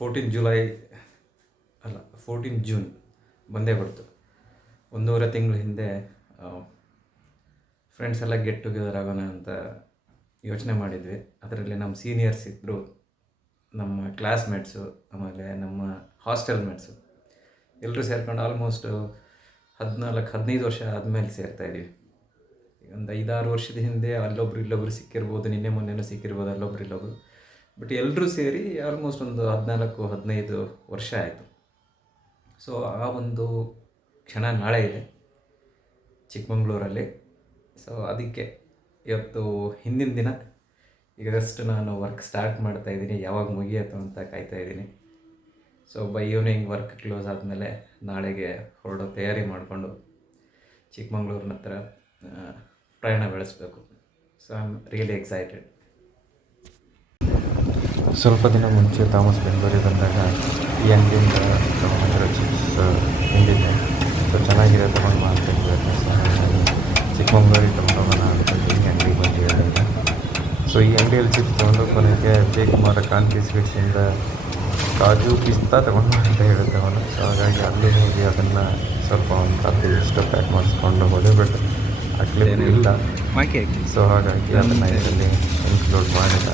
Fourteen July ಅಲ್ಲ fourteen June ಬಂದೇ ಬರ್ತು ಒಂದೂವರೆ ತಿಂಗಳ ಹಿಂದೆ ಫ್ರೆಂಡ್ಸ್ ಎಲ್ಲ ಗೆಟ್ ಟುಗೆದರ್ ಆಗೋಣ ಅಂತ ಯೋಚನೆ ಮಾಡಿದ್ವಿ. ಅದರಲ್ಲಿ ನಮ್ಮ ಸೀನಿಯರ್ಸ್ ಇದ್ದರು ನಮ್ಮ ಕ್ಲಾಸ್ಮೇಟ್ಸು ಆಮೇಲೆ ನಮ್ಮ ಹಾಸ್ಟೆಲ್ ಮೇಟ್ಸು ಎಲ್ಲರೂ ಸೇರ್ಕೊಂಡು ಆಲ್ಮೋಸ್ಟ್ ಹದಿನಾಲ್ಕು, ಹದಿನೈದು ವರ್ಷ ಆದಮೇಲೆ ಸೇರ್ತಾ ಇದ್ದೀವಿ ಒಂದು ಐದಾರು ವರ್ಷದ ಹಿಂದೆ ಅಲ್ಲೊಬ್ರು ಇಲ್ಲೊಬ್ರು ಸಿಕ್ಕಿರ್ಬೋದು, ನಿನ್ನೆ ಮೊನ್ನೆನೂ ಸಿಕ್ಕಿರ್ಬೋದು, ಅಲ್ಲೊಬ್ರು ಇಲ್ಲೊಬ್ರು. ಬಟ್ ಎಲ್ಲರೂ ಸೇರಿ ಆಲ್ಮೋಸ್ಟ್ ಒಂದು ಹದಿನಾಲ್ಕು, ಹದಿನೈದು ವರ್ಷ ಆಯಿತು. ಸೊ ಆ ಒಂದು ಕ್ಷಣ ನಾಳೆ ಇದೆ, ಚಿಕ್ಕಮಂಗ್ಳೂರಲ್ಲಿ. ಸೊ ಅದಕ್ಕೆ ಇವತ್ತು ಹಿಂದಿನ ದಿನ ಈಗ ನಾನು ವರ್ಕ್ ಸ್ಟಾರ್ಟ್ ಮಾಡ್ತಾ ಇದ್ದೀನಿ. ಯಾವಾಗ ಮುಗಿಯತ್ತೋ ಅಂತ ಕಾಯ್ತಾ ಇದ್ದೀನಿ. So bye evening work close ಆದಮೇಲೆ ನಾಳೆಗೆ ಹೊರಡೋ ತಯಾರಿ ಮಾಡಿಕೊಂಡು ಚಿಕ್ಕಮಂಗ್ಳೂರಿನ ಹತ್ರ ಪ್ರಯಾಣ ಬೆಳೆಸಬೇಕು. So I am really excited ಸ್ವಲ್ಪ ದಿನ ಮುಂಚೆ ಥಾಮಸ್ ಬೆಂಗಳೂರಿಗೆ ಬಂದಾಗ ಈ ಅಂಗಡಿಯಿಂದ ತೊಗೊಂಡಿರೋ ಚಿಪ್ಸ್ ತಿಂದಿದ್ದೆ. ಸೊ ಚೆನ್ನಾಗಿದೆ ತಗೊಂಡು ಮಾಡ್ತಿದ್ದೆ ಚಿಕ್ಕಮಂಗ್ಳೂರಿಗೆ ತೊಗೊಂಡೋಗೋಣ ಅಂತ ಈ ಅಂಗಡಿಗೆ ಬಂದು ಹೇಳಿದ್ದೆ ಸೊ ಈ ಅಂಗಡಿಯಲ್ಲಿ ಚಿಪ್ಸ್ ತೊಗೊಂಡು ಕೊನೆಗೆ ಜಯಕುಮಾರ ಕಾಂತಿ ಸ್ವೀಟ್ಸಿಂದ ಕಾಜು ಪಿಸ್ತಾ ತಗೊಂಡು ಅಂತ ಹೇಳಿದ್ದೆ ಅವನು. ಸೊ ಹಾಗಾಗಿ ಅಲ್ಲಿ ಹೋಗಿ ಅದನ್ನು ಸ್ವಲ್ಪ ಒಂದು ಹತ್ತು ಇಷ್ಟು ಪ್ಯಾಕ್ ಮಾಡಿಸ್ಕೊಂಡು ಹೋದೆ ಬಟ್ ಹಾಕಿ. ಸೊ ಹಾಗಾಗಿ ಅದನ್ನು ಇದರಲ್ಲಿ ಇನ್ಕ್ಲೂಡ್ ಮಾಡಿಲ್ಲ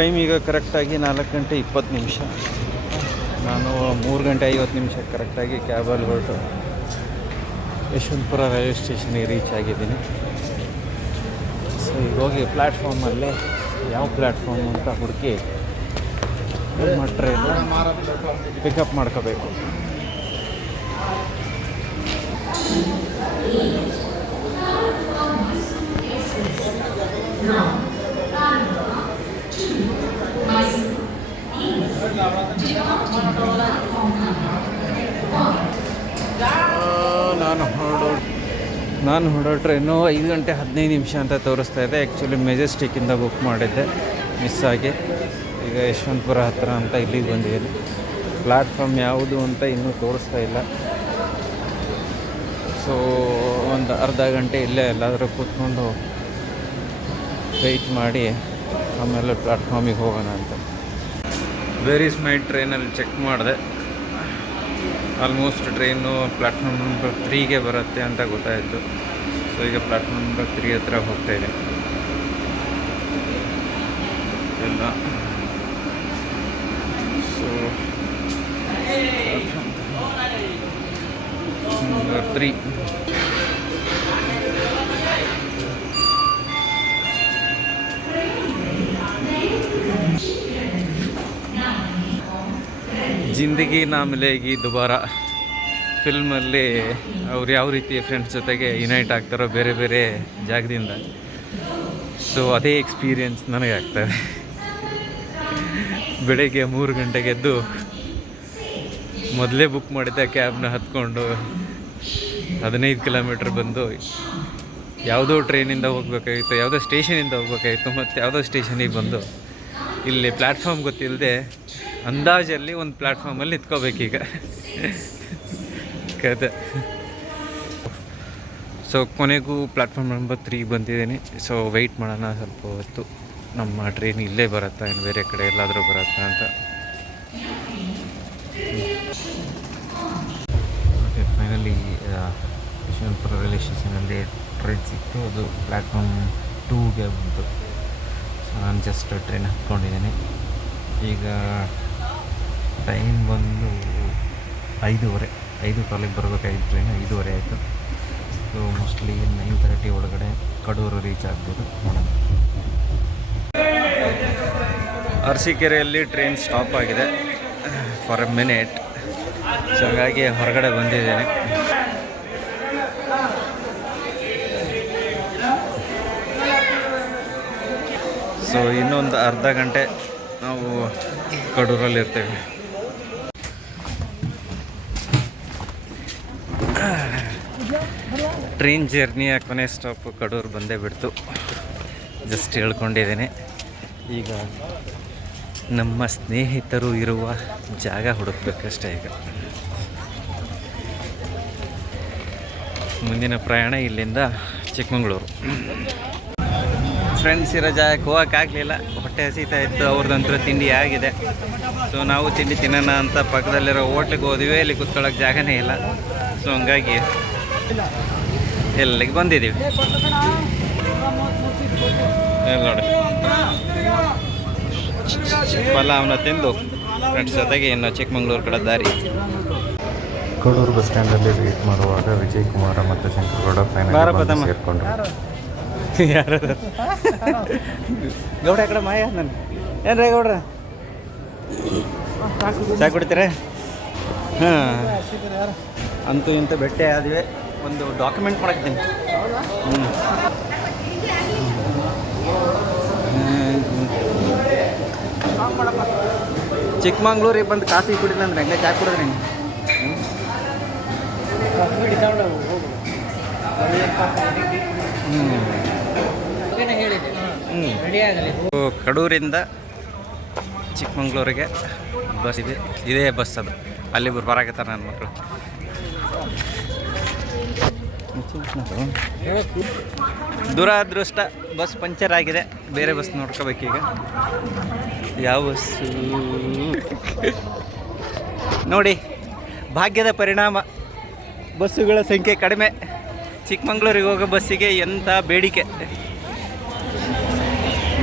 ಟೈಮ್ ಈಗ ಕರೆಕ್ಟಾಗಿ ನಾಲ್ಕು ಗಂಟೆ ಇಪ್ಪತ್ತು ನಿಮಿಷ. ನಾನು ಮೂರು ಗಂಟೆ ಐವತ್ತು ನಿಮಿಷ ಕರೆಕ್ಟಾಗಿ ಕ್ಯಾಬಲ್ಲಿ ಹೊರಟು. ಯಶವಂತಪುರ ರೈಲ್ವೆ ಸ್ಟೇಷನಿಗೆ ರೀಚ್ ಆಗಿದ್ದೀನಿ. ಸೊ ಈಗ ಹೋಗಿ ಪ್ಲ್ಯಾಟ್ಫಾರ್ಮಲ್ಲೇ ಯಾವ ಪ್ಲ್ಯಾಟ್ಫಾರ್ಮ್ ಅಂತ ಹುಡುಕಿ ಟ್ರೈನ್ ಪಿಕಪ್ ಮಾಡ್ಕೋಬೇಕು. ನಾನು ಹೊರಡೋ ನಾನು ಹೊರಡೋ ಟ್ರೈನು ಐದು ಗಂಟೆ ಹದಿನೈದು ನಿಮಿಷ ಅಂತ ತೋರಿಸ್ತಾ ಇದೆ. ಆ್ಯಕ್ಚುಲಿ ಮೆಜೆಸ್ಟಿಕ್ಕಿಂದ ಬುಕ್ ಮಾಡಿದ್ದೆ. ಮಿಸ್ ಆಗಿ. ಈಗ ಯಶವಂತಪುರ ಹತ್ತಿರ ಅಂತ ಇಲ್ಲಿಗೆ ಬಂದಿದ್ದೀನಿ. ಪ್ಲ್ಯಾಟ್ಫಾರ್ಮ್ ಯಾವುದು ಅಂತ ಇನ್ನೂ ತೋರಿಸ್ತಾ ಇಲ್ಲ. ಸೊ ಒಂದು ಅರ್ಧ ಗಂಟೆ ಇಲ್ಲೇ ಎಲ್ಲಾದರೂ ಕೂತ್ಕೊಂಡು ವೆಯ್ಟ್ ಮಾಡಿ ಆಮೇಲೆ ಪ್ಲ್ಯಾಟ್ಫಾರ್ಮಿಗೆ ಹೋಗೋಣ ಅಂತ. ವೇರ್ ಈಸ್ ಮೈ ಟ್ರೈನಲ್ಲಿ ಚೆಕ್ ಮಾಡಿದೆ. ಆಲ್ಮೋಸ್ಟ್ ಟ್ರೈನು ಪ್ಲ್ಯಾಟ್ಫಾರ್ಮ್ ನಂಬರ್ ತ್ರೀಗೆ ಬರುತ್ತೆ ಅಂತ ಗೊತ್ತಾಯಿತು. ಸೊ ಈಗ ಪ್ಲ್ಯಾಟ್ಫಾರ್ಮ್ ನಂಬರ್ ತ್ರೀ ಹತ್ರ ಹೋಗ್ತಾ ಇದೆ. ಎಲ್ಲ. ಸೊ ನಂಬರ್ ತ್ರೀ ಜಿಂದಗಿ ನಾ ಮಿಲೇಗಿ ದುಬಾರ. ಫಿಲ್ಮಲ್ಲಿ ಅವ್ರು ಯಾವ ರೀತಿ ಫ್ರೆಂಡ್ಸ್ ಜೊತೆಗೆ ಯುನೈಟ್ ಆಗ್ತಾರೋ ಬೇರೆ ಬೇರೆ ಜಾಗದಿಂದ. ಸೊ ಅದೇ ಎಕ್ಸ್ಪೀರಿಯನ್ಸ್ ನನಗೆ ಆಗ್ತದೆ. ಬೆಳಗ್ಗೆ ಮೂರು ಗಂಟೆಗೆ ಎದ್ದು ಮೊದಲೇ ಬುಕ್ ಮಾಡಿದ್ದ ಕ್ಯಾಬ್ನ ಹತ್ಕೊಂಡು ಹದಿನೈದು ಕಿಲೋಮೀಟ್ರ್ ಬಂದು ಯಾವುದೋ ಟ್ರೈನಿಂದ ಹೋಗ್ಬೇಕಾಗಿತ್ತು, ಯಾವುದೋ ಸ್ಟೇಷನಿಂದ ಹೋಗ್ಬೇಕಾಗಿತ್ತು, ಮತ್ತು ಯಾವುದೋ ಸ್ಟೇಷನಿಗೆ ಬಂದು ಇಲ್ಲಿ ಪ್ಲ್ಯಾಟ್ಫಾರ್ಮ್ ಗೊತ್ತಿಲ್ಲದೆ ಅಂದಾಜಲ್ಲಿ ಒಂದು ಪ್ಲ್ಯಾಟ್ಫಾರ್ಮಲ್ಲಿ ನಿಂತ್ಕೋಬೇಕೀಗ ಕತೆ. ಸೊ ಕೊನೆಗೂ ಪ್ಲ್ಯಾಟ್ಫಾರ್ಮ್ ನಂಬರ್ ತ್ರೀ ಬಂದಿದ್ದೀನಿ. ಸೊ ವೆಯ್ಟ್ ಮಾಡೋಣ ಸ್ವಲ್ಪ ಹೊತ್ತು. ನಮ್ಮ ಟ್ರೈನ್ ಇಲ್ಲೇ ಬರುತ್ತಾ ಇನ್ನು ಬೇರೆ ಕಡೆ ಎಲ್ಲಾದರೂ ಬರುತ್ತಾ ಅಂತ. ಓಕೆ ಫೈನಲಿ ಯಶವಂತಪುರ ರೈಲ್ವೆ ಸ್ಟೇಷನಲ್ಲಿ ಟ್ರೈನ್ ಸಿಕ್ತು. ಅದು ಪ್ಲ್ಯಾಟ್ಫಾರ್ಮ್ ಟೂಗೆ ಬಂತು. ಸೊ ನಾನು ಜಸ್ಟ್ ಟ್ರೈನ್ ಹತ್ಕೊಂಡಿದ್ದೀನಿ. ಈಗ ಟೈಮ್ ಬಂದು ಐದೂವರೆ, ಐದು ಕಾಲಿಗೆ ಬರಬೇಕಾಗಿತ್ತು ಟ್ರೈನ್ ಐದೂವರೆ ಆಯಿತು. ಸೊ ಮೋಸ್ಟ್ಲಿ ನೈನ್ ತರ್ಟಿ ಒಳಗಡೆ ಕಡೂರು ರೀಚ್ ಆಗ್ಬೋದು ನೋಡೋಣ. ಅರಸೀಕೆರೆಯಲ್ಲಿ ಟ್ರೈನ್ ಸ್ಟಾಪ್ ಆಗಿದೆ ಫಾರ್ ಎ ಮಿನಿಟ್ ಸೊ ಹಾಗಾಗಿ ಹೊರಗಡೆ ಬಂದಿದ್ದೇನೆ. ಸೊ ಇನ್ನೊಂದು ಅರ್ಧ ಗಂಟೆ ನಾವು ಕಡೂರಲ್ಲಿ ಇರ್ತೇವೆ ಟ್ರೈನ್ ಜರ್ನಿಯ ಕೊನೆ ಸ್ಟಾಪ್ ಕಡೂರು ಬಂದೇ ಬಿಡ್ತು. ಜಸ್ಟ್ ಹೇಳ್ಕೊಂಡಿದ್ದೀನಿ. ಈಗ ನಮ್ಮ ಸ್ನೇಹಿತರು ಇರುವ ಜಾಗ ಹುಡುಕ್ಬೇಕಷ್ಟೇ ಈಗ. ಮುಂದಿನ ಪ್ರಯಾಣ ಇಲ್ಲಿಂದ ಚಿಕ್ಕಮಗಳೂರು. ಫ್ರೆಂಡ್ಸ್ ಇರೋ ಜಾಗಕ್ಕೆ ಹೋಗೋಕ್ಕಾಗಲಿಲ್ಲ ಹೊಟ್ಟೆ ಹಸಿತಾ ಇತ್ತು ಅವ್ರದ್ದಂತೂ ತಿಂಡಿ ಆಗಿದೆ. ಸೊ ನಾವು ತಿಂಡಿ ತಿನ್ನೋಣ ಅಂತ ಪಕ್ಕದಲ್ಲಿರೋ ಹೋಟ್ಲಿಗೆ ಹೋದ್ವಿ. ಇಲ್ಲಿ ಕುತ್ಕೊಳ್ಳೋಕೆ ಜಾಗನೇ ಇಲ್ಲ. ಸೊ ಹಂಗಾಗಿ ಎಲ್ಲಿಗೆ ಬಂದಿದ್ದೀವಿ? ನೋಡಿ. ಪಲಾವ್ನ ತಿಂದು ಫ್ರೆಂಡ್ಸ್ ಜೊತೆಗೆ ಇನ್ನು ಚಿಕ್ಕಮಂಗ್ಳೂರು ಕಡೆ ದಾರಿ. ಕಡೂರು ಬಸ್ ಸ್ಟ್ಯಾಂಡಲ್ಲಿ ವೇಟ್ ಮಾಡುವಾಗ ವಿಜಯ್ ಕುಮಾರ ಮತ್ತು ಶಂಕರಗೌಡ ಫೈನಲ್ ಸೇರಿಕೊಂಡ್ರು. ಯಾರು ಗೌಡ ಕಡೆ ಮಾಯ ನಾನು? ಏನ್ರ ಗೌಡ್ರ? ಚಾ ಕುಡಿತೀರ? ಹಾಂ. ಅಂತೂ ಇಂತೂ ಬೆಟ್ಟೆ ಆದ್ವಿ ಒಂದು ಡಾಕ್ಯುಮೆಂಟ್ ಮಾಡಿದ್ದೀನಿ ಹ್ಞೂ ಚಿಕ್ಕಮಂಗ್ಳೂರಿಗೆ ಬಂದು ಕಾಫಿ ಕುಡಿದಂದ್ರೆ ಹಂಗೆ ಚಾ ಹೆಂಗೆ ಹ್ಞೂ ಕಡೂರಿಂದ ಚಿಕ್ಕಮಂಗ್ಳೂರಿಗೆ ಬಸ್ ಇದೆ. ಇದೇ ಬಸ್ ಅದು. ಅಲ್ಲಿ ಬರಾಕತ್ತಾರ ನನ್ನ ಮಕ್ಕಳು ದುರಾದೃಷ್ಟ ಬಸ್ ಪಂಚರ್ ಆಗಿದೆ. ಬೇರೆ ಬಸ್ ನೋಡ್ಕೋಬೇಕೀಗ ಯಾವ ಬಸ್ಸು? ನೋಡಿ ಭಾಗ್ಯದ ಪರಿಣಾಮ. ಬಸ್ಸುಗಳ ಸಂಖ್ಯೆ ಕಡಿಮೆ. ಚಿಕ್ಕಮಂಗ್ಳೂರಿಗೆ ಹೋಗೋ ಬಸ್ಸಿಗೆ ಎಂಥ ಬೇಡಿಕೆ.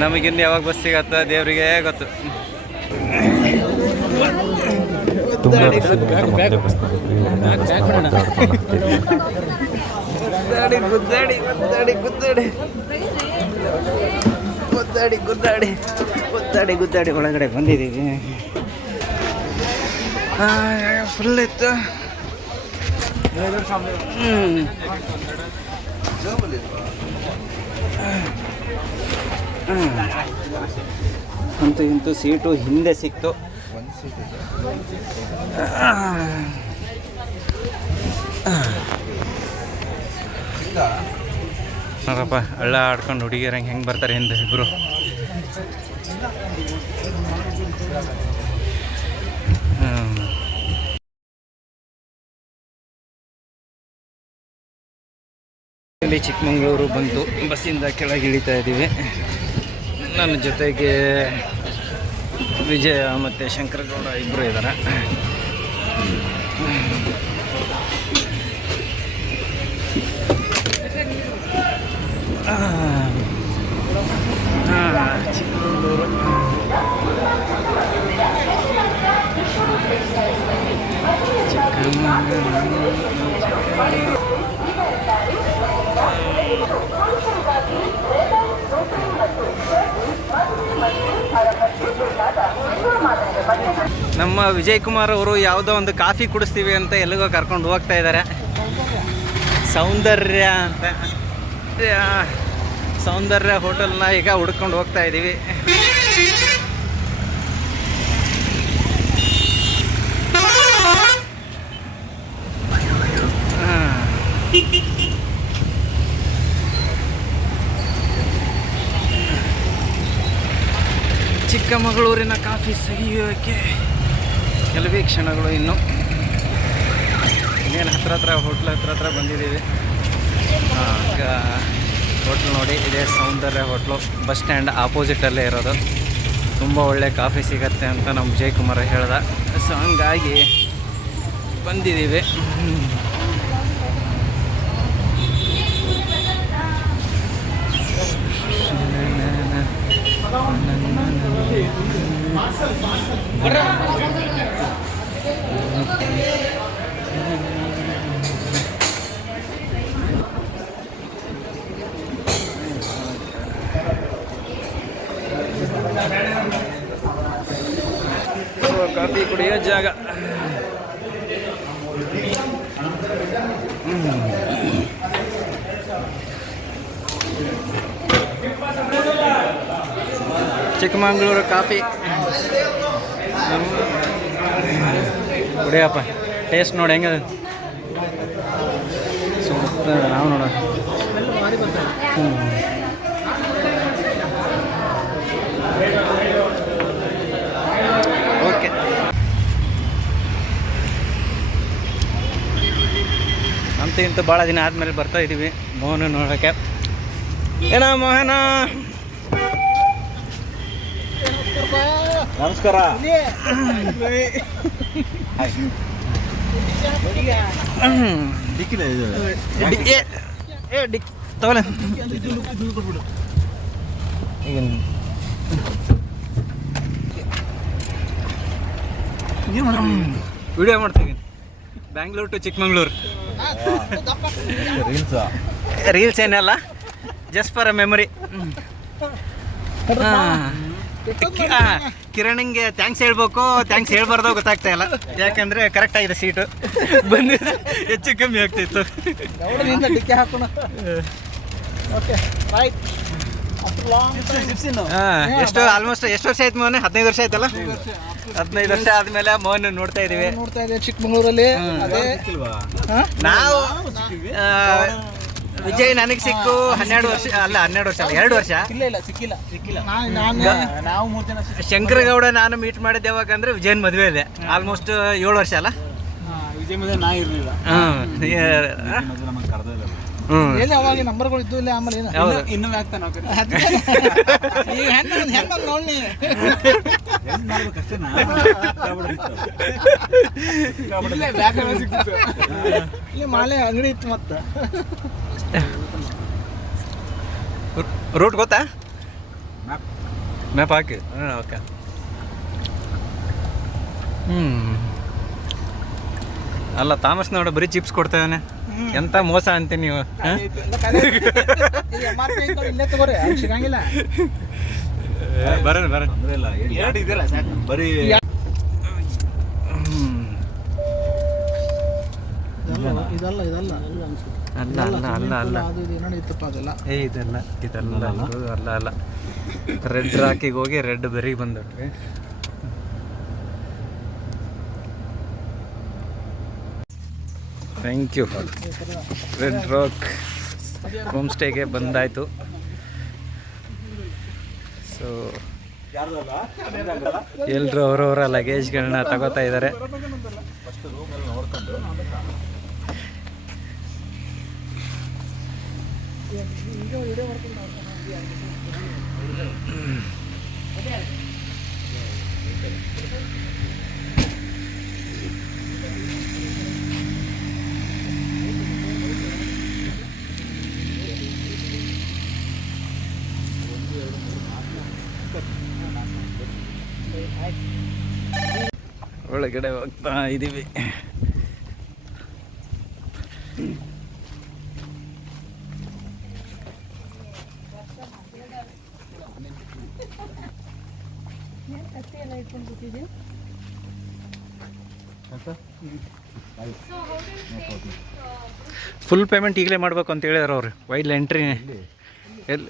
ನಮಗಿಂದು ಯಾವಾಗ ಬಸ್ ಸಿಗತ್ತ ದೇವರಿಗೆ ಗೊತ್ತು. ಗುದ್ದಾಡಿ ಗುದ್ದಾಡಿ ಗುದ್ದಾಡಿ ಗುದ್ದಾಡಿ. ಗುದ್ದಾಡಿ ಗುದ್ದಾಡಿ. ಗುದ್ದಾಡಿ ಗುದ್ದಾಡಿ ಒಳಗಡೆ ಬಂದಿದ್ದೀವಿ. ಫುಲ್ ಇತ್ತು. ಅಂತೂ ಇಂತೂ ಸೀಟು ಹಿಂದೆ ಸಿಕ್ತು. ನೋಡಪ್ಪ ಹಳ್ಳ ಆಡ್ಕೊಂಡು ಹುಡುಗಿಯರಂಗೆ ಹೆಂಗೆ ಬರ್ತಾರೆ ಹಿಂದೆ ಇಬ್ಬರು ಇಲ್ಲಿ ಚಿಕ್ಕಮಂಗ್ಳೂರು ಬಂತು ಬಸ್ಸಿಂದ ಕೆಳಗೆ ಇಳಿತಾ ಇದ್ದೀವಿ. ನನ್ನ ಜೊತೆಗೆ ವಿಜಯ ಮತ್ತು ಶಂಕರಗೌಡ ಇಬ್ಬರು ಇದ್ದಾರೆ ಚಿಕ್ಕಮಂಗ್ಳೂರು ನಮ್ಮ ವಿಜಯ್ ಕುಮಾರ್ ಅವರು ಯಾವುದೋ ಒಂದು ಕಾಫಿ ಕುಡಿಸ್ತೀವಿ ಅಂತ ಎಲ್ಲಿಗೋ ಕರ್ಕೊಂಡು ಹೋಗ್ತಾ ಇದ್ದಾರೆ. ಸೌಂದರ್ಯ ಅಂತ. ಸೌಂದರ್ಯ ಹೋಟೆಲ್ನ ಈಗ ಹುಡ್ಕೊಂಡು ಹೋಗ್ತಾ ಇದ್ದೀವಿ ಚಿಕ್ಕಮಗಳೂರಿನ ಕಾಫಿ ಸವಿಯೋಕ್ಕೆ ಕೆಲವೇ ಕ್ಷಣಗಳು ಇನ್ನು. ಇನ್ನೇನು ಹತ್ರ ಹತ್ರ, ಹೋಟ್ಲ್ ಹತ್ರ ಹತ್ರ ಬಂದಿದ್ದೀವಿ. ಈಗ ಹೋಟ್ಲ್ ನೋಡಿ, ಇದೇ ಸೌಂದರ್ಯ ಹೋಟ್ಲು. ಬಸ್ ಸ್ಟ್ಯಾಂಡ್ ಆಪೋಸಿಟಲ್ಲೇ ಇರೋದು. ತುಂಬ ಒಳ್ಳೆ ಕಾಫಿ ಸಿಗತ್ತೆ ಅಂತ ನಮ್ಮ ಜಯಕುಮಾರ ಹೇಳ್ದ. ಸೊ ಹಂಗಾಗಿ ಬಂದಿದ್ದೀವಿ. ಕುಡಿಯೋ ಜಾಗ. ಚಿಕ್ಕಮಂಗ್ಳೂರು ಕಾಫಿ. ಕುಡಿಯಪ್ಪ ಟೇಸ್ಟ್ ನೋಡಿ ಹೆಂಗದ ಸುತ್ತ ನಾವು ನೋಡ ಓಕೆ ಅಂತೂ ಇಂತ ಭಾಳ ದಿನ ಆದಮೇಲೆ ಬರ್ತಾ ಇದ್ದೀವಿ ಮೋಹನ ನೋಡೋಕ್ಕೆ. ಏನ ಮೋಹನ? ನಮಸ್ಕಾರ. ತಗೊಳ್ಳೆ. ವಿಡಿಯೋ ಮಾಡ್ತೀವಿ ಬ್ಯಾಂಗ್ಳೂರ್ ಟು ಚಿಕ್ಕಮಂಗ್ಳೂರು. ರೀಲ್ಸ್ ಏನಲ್ಲ? ಜಸ್ಟ್ ಫಾರ್ ಅ ಮೆಮೊರಿ ಕಿರಣಿಂಗೆ ಥ್ಯಾಂಕ್ಸ್ ಹೇಳ್ಬೇಕು ಥ್ಯಾಂಕ್ಸ್ ಹೇಳ್ಬಾರ್ದು ಗೊತ್ತಾಗ್ತಾ ಇಲ್ಲ. ಯಾಕಂದ್ರೆ ಕರೆಕ್ಟ್ ಆಗಿದೆ ಸೀಟು ಬಂದಿದೆ ಹೆಚ್ಚು ಕಮ್ಮಿ ಆಗ್ತಿತ್ತು. ಎಷ್ಟು ಆಲ್ಮೋಸ್ಟ್ ಎಷ್ಟು ವರ್ಷ ಆಯ್ತು ಮೋಹನ್? ಹದಿನೈದು ವರ್ಷ ಆಯ್ತಲ್ಲ? ಹದಿನೈದು ವರ್ಷ ಆದ್ಮೇಲೆ ಮೋಹನ್ ನೋಡ್ತಾ ಇದೀವಿ ನೋಡ್ತಾ ಇದ್ದೆ ಚಿಕ್ಕಮಂಗ್ಳೂರಲ್ಲಿ. ಅದೇ. ನಾವು ವಿಜಯ್ ನನಗೆ ಸಿಕ್ಕು ಹನ್ನೆರಡು ವರ್ಷ ಅಲ್ಲ ಹನ್ನೆರಡು ವರ್ಷ ಅಲ್ಲ ಎರಡು ವರ್ಷ. ಇಲ್ಲ ಇಲ್ಲ ಸಿಕ್ಕಿಲ್ಲ. ಸಿಕ್ಕಿಲ್ಲ. ನಾನು ನಾವು ಮೂರು ಜನ ಶಂಕರಗೌಡ ನಾನು ಮೀಟ್ ಮಾಡಿದ್ದೆ ಯಾವಾಗ ಅಂದ್ರೆ ವಿಜಯನ್ ಮದುವೆ ಇದೆ. ಆಲ್ಮೋಸ್ಟ್ ಏಳು ವರ್ಷ ಅಲ್ಲ? ವಿಜಯ್ ಮದುವೆ ನಾ ಇರಲಿಲ್ಲ. ಎಲ್ಲಿ ಅವಾಗ ನಂಬರ್ಗಳು ಇದ್ದು ಇಲ್ಲ ಆಮೇಲೆ ಏನು. ಇನ್ನೂ ಈ ಹೆಣ್ಣ ಹೆಣ್ಣ ನೋಡಿ ಇಲ್ಲಿ ಮಾಲೆ ಅಂಗಡಿ ಇತ್ತು ಮತ್ತೆ. ರೂಟ್ ಗೊತ್ತಾ? ಮ್ಯಾಪ್ ಹಾಕಿ. ಹ್ಮ್ ಓಕೆ ಹ್ಞೂ ಅಲ್ಲ ತಾಮಸ್ ನೋಡ ಬರೀ ಚಿಪ್ಸ್ ಕೊಡ್ತಾ ಇದ್ದಾನೆ. ಎಂತ ಮೋಸ ಅಂತೀನಿ ನೀವು ಬರೋಣ ಬರೋಣ. ಬರೀ ಇದಲ್ಲ ಇದಲ್ಲ ಅಲ್ಲ ಅಲ್ಲ ಅಲ್ಲ ಅಲ್ಲ. ಏ ಇದಲ್ಲ ಇದಲ್ಲ ಅಲ್ಲ ಅಲ್ಲ. ರೆಡ್ ರಾಕಿಗೆ ಹೋಗಿ ರೆಡ್ ಬೆರಿಗೆ ಬಂದವ್ರಿ thank you red rock home ಸ್ಟೇಗೆ ಬಂದಾಯಿತು. ಸೊ ಎಲ್ಲರೂ ಅವರವರ ಲಗೇಜ್ಗಳನ್ನ ತಗೋತಾ ಇದ್ದಾರೆ ಒಳಗಡೆ ಹೋಗ್ತಾ ಇದ್ದೀವಿ ಫುಲ್ ಪೇಮೆಂಟ್ ಈಗಲೇ ಮಾಡಬೇಕು ಅಂತ ಹೇಳಿದಾರೆ ಅವ್ರು. ವೈಲ್ಡ್ ಎಂಟ್ರಿ ಎಲ್ಲಿ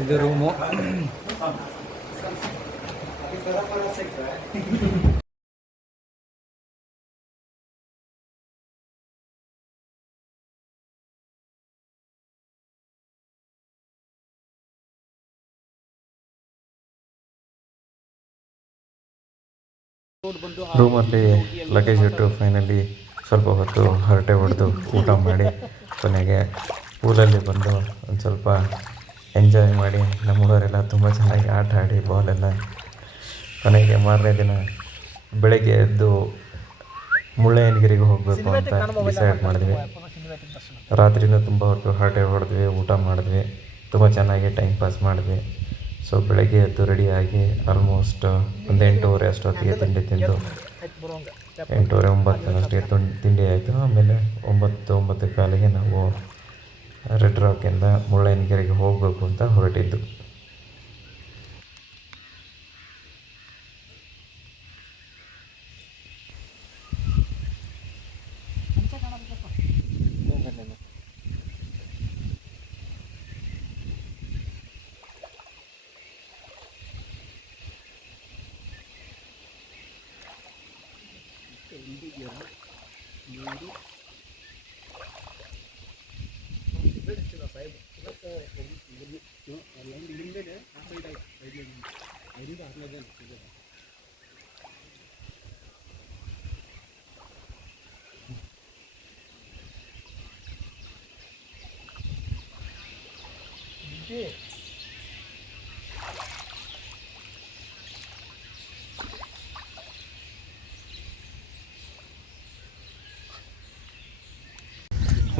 ಇದು ರೂಮು. ರೂಮಲ್ಲಿ ಲಗೇಜ್ ಇಟ್ಟು ಫೈನಲಿ ಸ್ವಲ್ಪ ಹೊತ್ತು ಹರಟೆ ಹೊಡೆದು ಊಟ ಮಾಡಿ ಕೊನೆಗೆ ಪೂಲಲ್ಲಿ ಬಂದು ಒಂದು ಸ್ವಲ್ಪ ಎಂಜಾಯ್ ಮಾಡಿ ನಮ್ಮ ಹುಡುಗರೆಲ್ಲ ತುಂಬ ಚೆನ್ನಾಗಿ ಆಟ ಆಡಿ ಬಾಲೆಲ್ಲ ಕೊನೆಗೆ ಮಾರನೇ ದಿನ ಬೆಳಗ್ಗೆ ಎದ್ದು ಮುಳ್ಳಯ್ಯನಗಿರಿಗೆ ಹೋಗಬೇಕು ಅಂತ ಡಿಸೈಡ್ ಮಾಡಿದ್ವಿ. ರಾತ್ರಿನೂ ತುಂಬ ಹೊತ್ತು ಹರಟೆ ಹೊಡೆದ್ವಿ ಊಟ ಮಾಡಿದ್ವಿ ತುಂಬ ಚೆನ್ನಾಗಿ ಟೈಮ್ ಪಾಸ್ ಮಾಡಿದ್ವಿ. ಸೊ ಬೆಳಗ್ಗೆ ಎದ್ದು ರೆಡಿಯಾಗಿ ಆಲ್ಮೋಸ್ಟ್ ಒಂದು ಎಂಟೂವರೆ ಅಷ್ಟೊತ್ತಿಗೆ ತಿಂಡಿ ತಿಂದು ಎಂಟೂವರೆ ಒಂಬತ್ತು ಅಷ್ಟಿಗೆ ತಿಂಡಿ ಆಯಿತು. ಆಮೇಲೆ ಒಂಬತ್ತು ಒಂಬತ್ತು ಕಾಲಿಗೆ ನಾವು ರೆಡ್ ರಾಕಿಂದ ಮುಳ್ಳಯ್ಯನಗಿರಿಗೆ ಹೋಗಬೇಕು ಅಂತ ಹೊರಟಿದ್ದು.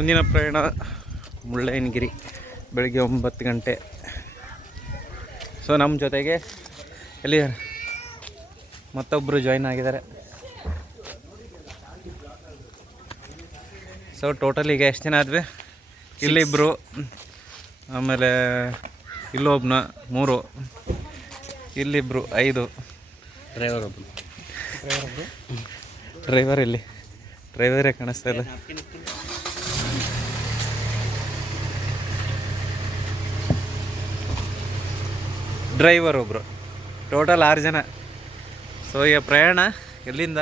ಮುಂದಿನ ಪ್ರಯಾಣ ಮುಳ್ಳಯ್ಯನಗಿರಿ ಬೆಳಗ್ಗೆ ಒಂಬತ್ತು ಗಂಟೆ. ಸೊ ನಮ್ಮ ಜೊತೆಗೆ ಎಲ್ಲಿ ಮತ್ತೊಬ್ಬರು ಜಾಯ್ನ್ ಆಗಿದ್ದಾರೆ. ಸೊ ಟೋಟಲ್ ಈಗ ಎಷ್ಟು ಜನ ಆದ್ವಿ? ಇಲ್ಲಿಬ್ಬರು ಆಮೇಲೆ ಇಲ್ಲೊಬ್ನ ಮೂರು ಇಲ್ಲಿಬ್ಬರು ಐದು. ಡ್ರೈವರ್ ಒಬ್ಬರು ಡ್ರೈವರ್ ಇಲ್ಲಿ. ಡ್ರೈವರೇ ಕಾಣಿಸ್ತಾ ಇಲ್ಲ. ಡ್ರೈವರ್ ಒಬ್ಬರು ಟೋಟಲ್ ಆರು ಜನ. ಸೊ ಈಗ ಪ್ರಯಾಣ ಎಲ್ಲಿಂದ?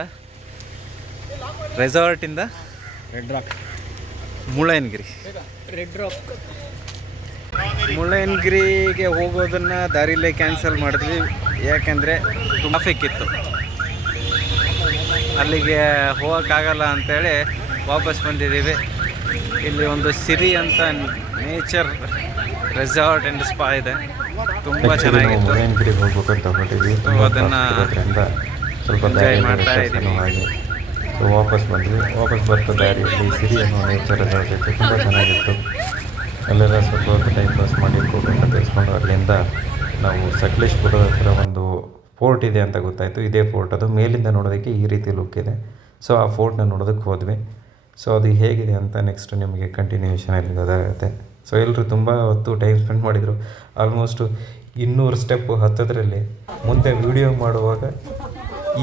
ರೆಸಾರ್ಟಿಂದ red rock Mullayanagiri. Red rock ಮುಳ್ಳಯ್ಯನಗಿರಿಗೆ ಹೋಗೋದನ್ನು ದಾರಿಲೇ ಕ್ಯಾನ್ಸಲ್ ಮಾಡಿದ್ವಿ. ಯಾಕೆಂದರೆ ಟ್ರಾಫಿಕ್ ಇತ್ತು. ಅಲ್ಲಿಗೆ ಹೋಗೋಕ್ಕಾಗಲ್ಲ ಅಂತೇಳಿ ವಾಪಸ್ ಬಂದಿದ್ದೀವಿ. ಇಲ್ಲಿ ಒಂದು ಸಿರಿ ಅಂತ ನೇಚರ್ ರೆಸಾರ್ಟ್ ಆ್ಯಂಡ್ ಸ್ಪಾ ಇದೆ. ತುಂಬ ಚೆನ್ನಾಗಿತ್ತು. ಹೋಗ್ಬೇಕಂತ ಹೊರಟಿದ್ವಿ ಅದನ್ನ ಸ್ವಲ್ಪ ದಾರಿ ಮಾಡ್ತಾ ಸೊ ವಾಪಸ್ ಬಂದ್ವಿ. ವಾಪಸ್ ಬರ್ತಾ ದಾರಿಯಲ್ಲಿ ಸಿರಿ ಅನ್ನೋ ನೇಚರ್ ಎಲ್ಲ ತುಂಬ ಚೆನ್ನಾಗಿತ್ತು. ಅಲ್ಲೆಲ್ಲ ಸ್ವಲ್ಪ ಹೊತ್ತು ಟೈಮ್ ಪಾಸ್ ಮಾಡಿ ಫೋಟೋ ತೆಗೆಸ್ಕೊಂಡು ಅಲ್ಲಿಂದ ನಾವು ಸಕಲೇಶ್ಪುರದ ಹತ್ರ ಒಂದು ಫೋರ್ಟ್ ಇದೆ ಅಂತ ಗೊತ್ತಾಯಿತು. ಇದೇ ಫೋರ್ಟ್ ಅದು. ಮೇಲಿಂದ ನೋಡೋದಕ್ಕೆ ಈ ರೀತಿ ಲುಕ್ ಇದೆ. ಸೊ ಆ ಫೋರ್ಟ್ನ ನೋಡೋದಕ್ಕೆ ಹೋದ್ವಿ. ಸೊ ಅದು ಹೇಗಿದೆ ಅಂತ ನೆಕ್ಸ್ಟ್ ನಿಮಗೆ ಕಂಟಿನ್ಯೂಷನಲ್ಲಿ ಗೊತ್ತಾಗುತ್ತೆ ಸೊ ಎಲ್ಲರೂ ತುಂಬ ಹೊತ್ತು ಟೈಮ್ ಸ್ಪೆಂಡ್ ಮಾಡಿದರು. ಆಲ್ಮೋಸ್ಟು ಇನ್ನೂರು ಸ್ಟೆಪ್ ಹತ್ತೋದ್ರಲ್ಲಿ ಮುಂದೆ ವಿಡಿಯೋ ಮಾಡುವಾಗ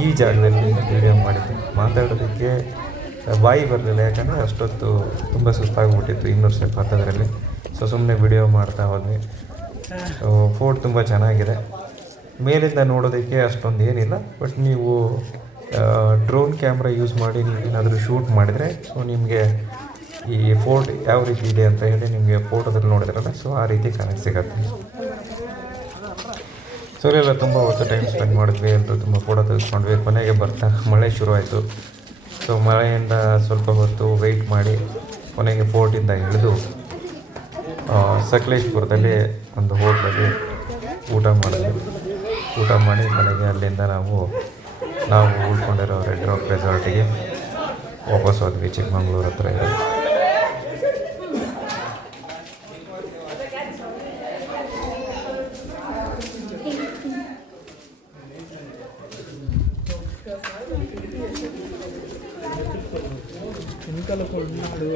ಈ ಜಾಗದಲ್ಲಿ ವಿಡಿಯೋ ಮಾಡಿದ್ದೆ. ಮಾತಾಡೋದಕ್ಕೆ ಬಾಯಿ ಬರಲಿಲ್ಲ, ಯಾಕಂದರೆ ಅಷ್ಟೊತ್ತು ತುಂಬ ಸುಸ್ತಾಗಿಬಿಟ್ಟಿತ್ತು ಇನ್ನೂರು ಸ್ಟೆಪ್ ಹತ್ತೋದ್ರಲ್ಲಿ. ಸೊ ಸುಮ್ಮನೆ ವಿಡಿಯೋ ಮಾಡ್ತಾ ಹೋದ್ವಿ. ಫೋರ್ಟ್ ತುಂಬ ಚೆನ್ನಾಗಿದೆ. ಮೇಲಿಂದ ನೋಡೋದಕ್ಕೆ ಅಷ್ಟೊಂದು ಏನಿಲ್ಲ ಬಟ್ ನೀವು ಡ್ರೋನ್ ಕ್ಯಾಮ್ರಾ ಯೂಸ್ ಮಾಡಿ ನೀವು ಏನಾದರೂ ಶೂಟ್ ಮಾಡಿದರೆ ಸೊ ನಿಮಗೆ ಈ ಫೋರ್ಟ್ ಯಾವ ರೀತಿ ಇದೆ ಅಂತ ಹೇಳಿ ನಿಮಗೆ ಫೋಟೋದಲ್ಲಿ ನೋಡಿದ್ರಲ್ಲ ಸೊ ಆ ರೀತಿ ಕನೆಕ್ಟ್ ಸಿಗತ್ತೆ. ಸೊ ಎಲ್ಲ ತುಂಬ ಹೊತ್ತು ಟೈಮ್ ಸ್ಪೆಂಡ್ ಮಾಡಿದ್ವಿ ಎಲ್ಲರೂ ತುಂಬ ಫೋಟೋ ತೆಗೆಸ್ಕೊಂಡ್ವಿ. ಕೊನೆಗೆ ಬರ್ತಾ ಮಳೆ ಶುರುವಾಯಿತು. ಸೊ ಮಳೆಯಿಂದ ಸ್ವಲ್ಪ ಹೊತ್ತು ವೆಯ್ಟ್ ಮಾಡಿ ಕೊನೆಗೆ ಫೋರ್ಟಿಂದ ಇಳಿದು ಸಕಲೇಶ್ಪುರದಲ್ಲಿ ಒಂದು ಹೋಟ್ಲಲ್ಲಿ ಊಟ ಮಾಡಿದ್ವಿ. ಊಟ ಮಾಡಿ ಕೊನೆಗೆ ಅಲ್ಲಿಂದ ನಾವು ನಾವು ಉಳ್ಕೊಂಡಿರೋ ರೆಡ್ ರಾಕ್ ರೆಸಾರ್ಟಿಗೆ ವಾಪಸ್ ಹೋದ್ವಿ. ಚಿಕ್ಕಮಂಗ್ಳೂರು ಹತ್ರ వెనకాల కొడుతున్నాడు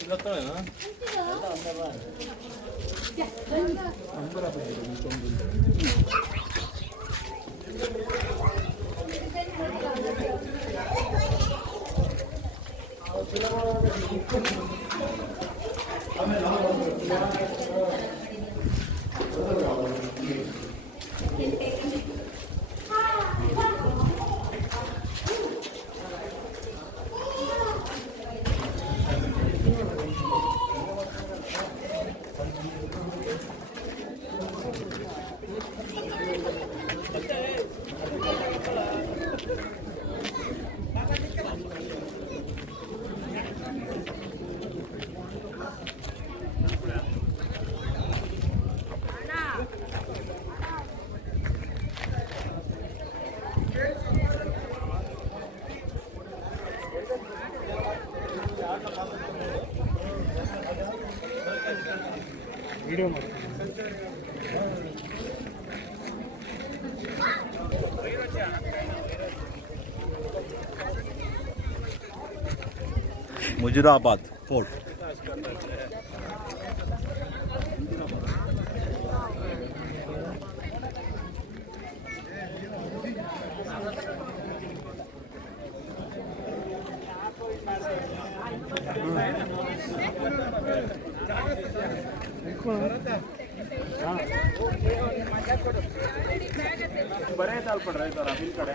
ಇಲ್ಲ ತಾಳ ಅಂಬರ हजराबाद फोर्ट। बड़े चाल पड रहा है बिल कड़े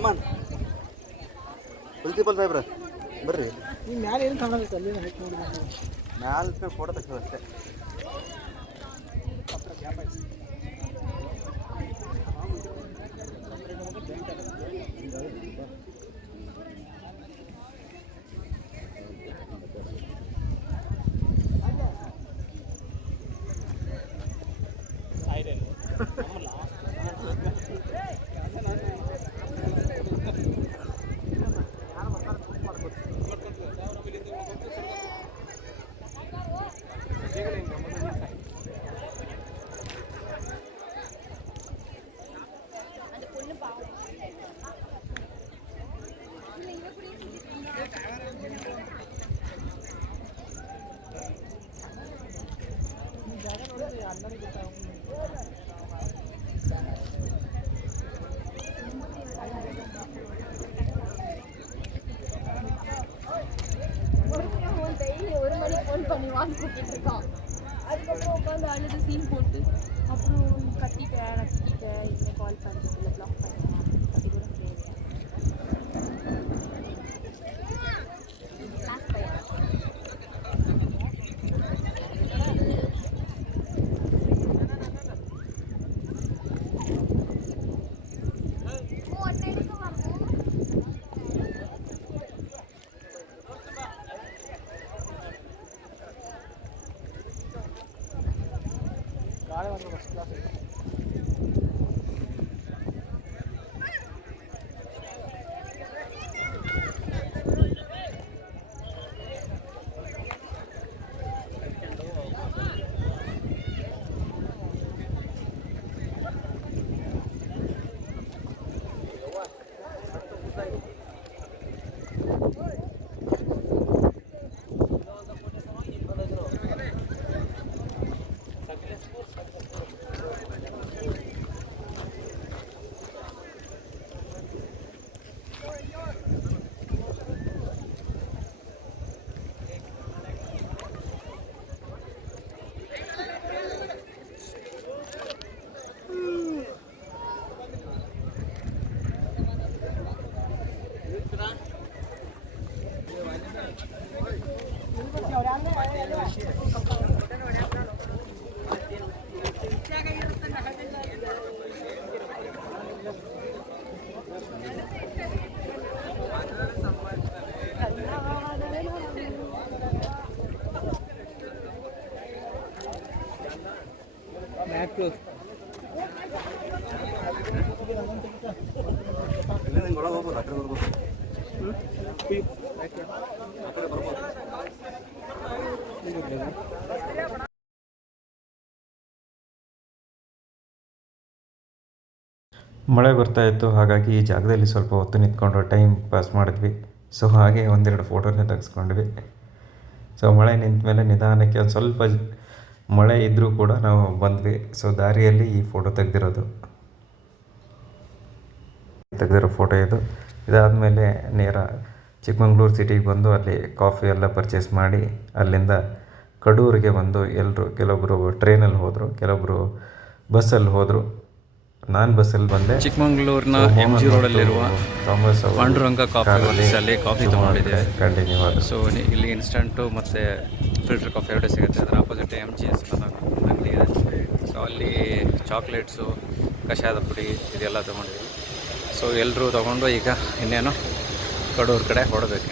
ಕಮನ್ ಪ್ರಿನ್ಸಿಪಲ್ ಸಾಹೇಬ್ರ ಬರ್ರಿ. ಈ ಮ್ಯಾಲೆ ಏನು ಕಾಣೋದಿತ್ತು ಅಲ್ಲಿ? ಮ್ಯಾಲೆ ಫೋಟೋ ತೆಗ್ಸೋದು ಅಷ್ಟೇ. прикол. Спасибо. ಮಳೆ ಬರ್ತಾ ಇತ್ತು, ಹಾಗಾಗಿ ಈ ಜಾಗದಲ್ಲಿ ಸ್ವಲ್ಪ ಹೊತ್ತು ನಿಂತ್ಕೊಂಡು ಟೈಮ್ ಪಾಸ್ ಮಾಡಿದ್ವಿ. ಸೊ ಹಾಗೆ ಒಂದೆರಡು ಫೋಟೋನೇ ತೆಗೆಸ್ಕೊಂಡ್ವಿ. ಸೊ ಮಳೆ ನಿಂತ ಮೇಲೆ ನಿಧಾನಕ್ಕೆ ಒಂದು ಸ್ವಲ್ಪ ಮಳೆ ಇದ್ದರೂ ಕೂಡ ನಾವು ಬಂದ್ವಿ. ಸೊ ದಾರಿಯಲ್ಲಿ ಈ ಫೋಟೋ ತೆಗೆದಿರೋದು. ತೆಗೆದಿರೋ ಫೋಟೋ ಇದು. ಇದಾದಮೇಲೆ ನೇರ ಚಿಕ್ಕಮಂಗ್ಳೂರು ಸಿಟಿಗೆ ಬಂದು ಅಲ್ಲಿ ಕಾಫಿ ಎಲ್ಲ ಪರ್ಚೇಸ್ ಮಾಡಿ, ಅಲ್ಲಿಂದ ಕಡೂರಿಗೆ ಬಂದು ಎಲ್ಲರೂ ಕೆಲವೊಬ್ಬರು ಟ್ರೈನಲ್ಲಿ ಹೋದರು ಕೆಲವೊಬ್ಬರು ಬಸ್ಸಲ್ಲಿ ಹೋದರು. ನಾನು ಬಸ್ಸಲ್ಲಿ ಬಂದೆ. ಚಿಕ್ಕಮಂಗ್ಳೂರಿನ ಎಂ ಜಿ ರೋಡಲ್ಲಿರುವ ಥಾಮಸ್ ಪಾಂಡುರಂಗ ಕಾಫಿ ಅಲ್ಲಿ ಕಾಫಿ ತೊಗೊಂಡಿದ್ದೆ. ಕಂಟಿನ್ಯೂ ಆದ ಸೊ ಇಲ್ಲಿ ಇನ್ಸ್ಟಂಟು ಮತ್ತು ಫಿಲ್ಟರ್ ಕಾಫಿ ಎರಡೇ ಸಿಗುತ್ತೆ. ಅದರ ಆಪೋಸಿಟ್ ಎಂ ಜಿ ಎಸ್ ಅಂಗಡಿ ಇದೆ. ಸೊ ಅಲ್ಲಿ ಚಾಕ್ಲೇಟ್ಸು ಕಷಾಯದ ಪುಡಿ ಇದೆಲ್ಲ ತೊಗೊಂಡಿದ್ವಿ. ಸೊ ಎಲ್ಲರೂ ತೊಗೊಂಡು ಈಗ ಇನ್ನೇನು ಕಡೂರು ಕಡೆ ಹೊರಡಬೇಕು